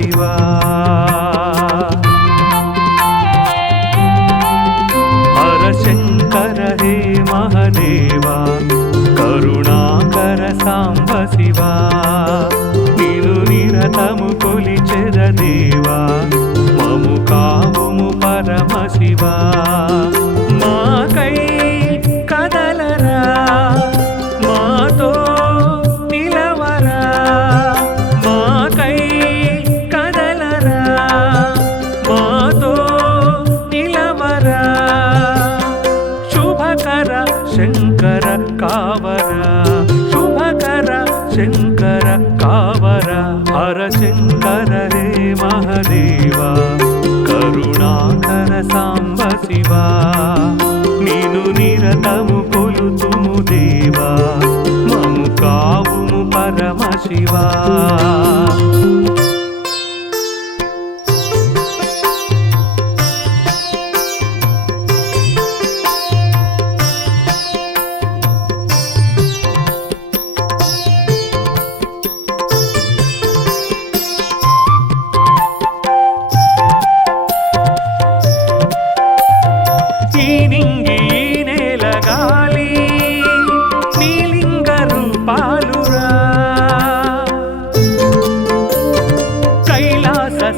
శివా హర శంకర హే మహదేవా కరుణాకర సాంబ శివా నిను నిరతము కొలిచెద దేవా మము కావుము పరమ శివా మాకై కదలరా మాతో నిలవరా మాకై కదలరా మాతో నిలవరా శుభకర శంకర కావరా శుభకర శంకర కావరా హర శంకర హే మహదేవా కరుణాకర సాంబ శివా నిను నిరతము కొలుతుము దేవా మము కావుము పరమ శివా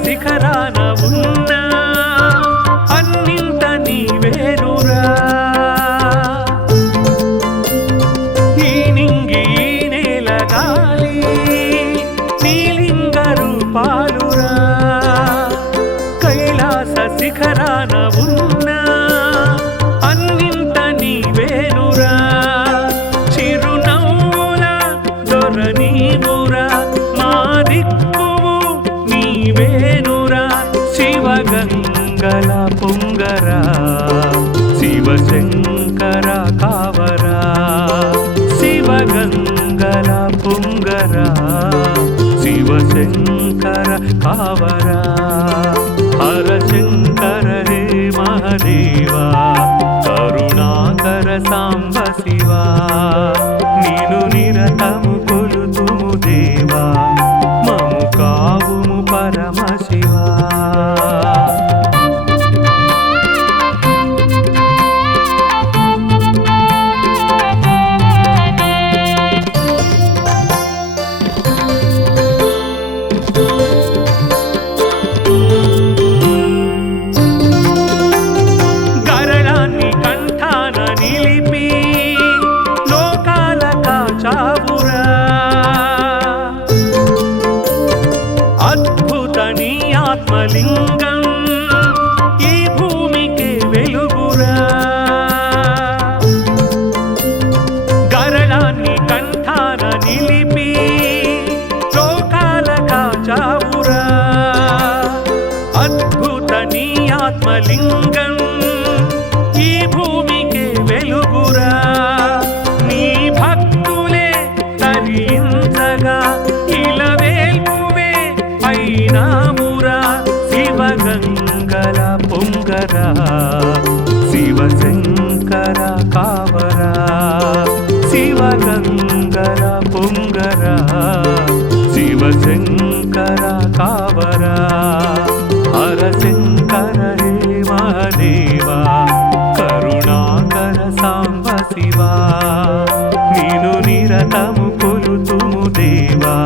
శిఖరాన ఉన్నా అన్నింట నీవేనురా ఈ నింగి నేల గాలి నీలింగ రూపాలురా కైలాస శిఖరాన ఉన్నా అన్నింట నీవేనురా చిరునవ్వుల దొర నీవురా మా దిక్కువు నీవేనురా శివగంగల పొంగరా శివశంకర కావరా శివగంగల పొంగరా శివశంకర కావరా హర శంకర హే మహదేవా కరుణాకర సాంబ శివా నిను నిరతము కొలుతుము దేవా మము కావుము పరమ శివా గరళాన్ని కంఠాన నిలిపి లోకాల కాచావురా అద్భుత నీ ఆత్మలింగం ఈ భూమికి వెలుగురా గరళాన్ని కంఠాన నిలిపి లోకాల కాచావురా అద్భుత నీ ఆత్మలింగం ఈ భూమికి వెలుగురా నీ భక్తులే తరించగా ఇలవేల్పువే అయినామురా శివగంగల పొంగరా శివశంకర కావరా శివగంగల పొంగరా శివశంకర కావరా హర శంకర హే మహదేవా కరుణాకర సాంబ శివా నిను నిరతము కొలుతుము దేవా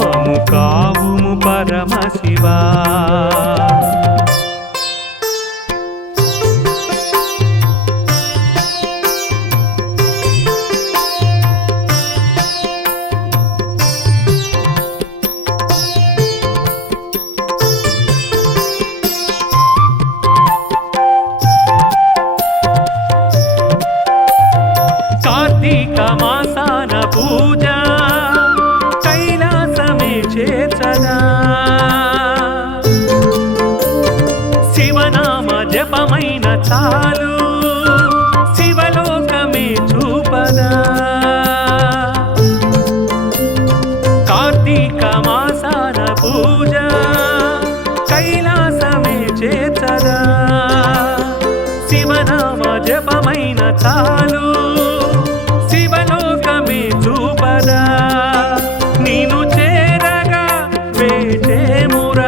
మము కావుము పరమ శివా కార్తీక మాసాన పూజ కైలాసమే చేర్చదా శివనామ జపమైన చాలు శివలోకమే చూపదా కార్తీక మాసాన పూజ కైలాసమే చేర్చదా శివనామ జపమైన చాలు శివలోకమే చూపదా నీను చేరగా వేచేమురా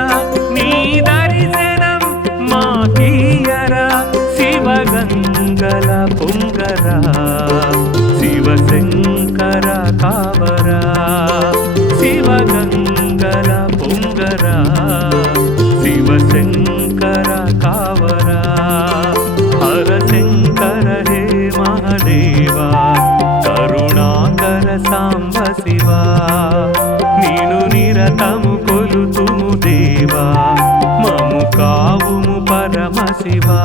గంగల పొంగరా శివశంకర కావరా శివ గంగల పొంగరా శివశంకర కావరా హర శంకర హే మహదేవా కరుణాకర సాంబ శివా నీను నిరతము కొలుతుము దేవా మము కావుము పరమ శివా